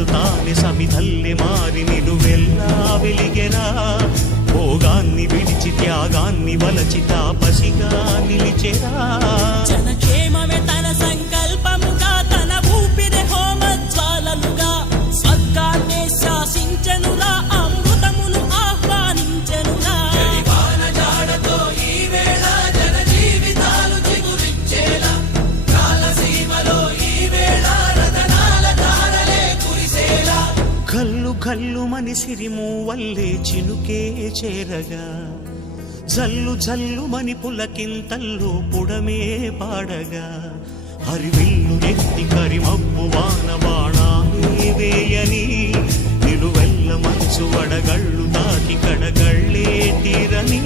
మనసు తాని సమిధల్లె మారి నిలువెల్లా వెలిగెరా. భోగాన్ని విడిచి త్యాగాన్ని వలచి తాపసిగా నిలిచెరా. జనక్షేమమే తన సంకల్పముగా, తన ఊపిరి హోమజ్వాలలుగా, స్వర్గాన్నే శాసించెనురా, అమృతమును ఆహ్వానించెనురా. కల్లు కల్లు మని సిరిమూవల్లే చినుకే చేరగా, జల్లు జల్లు మని పులకింతల్లు పుడమే పాడగా, హరివిల్లు ఎత్తి కరిమబ్బు వాన బాణాలే వేయని, నిలువెల్ల మంచు వడగళ్ళు తాకి కడగళ్ళే తీరని.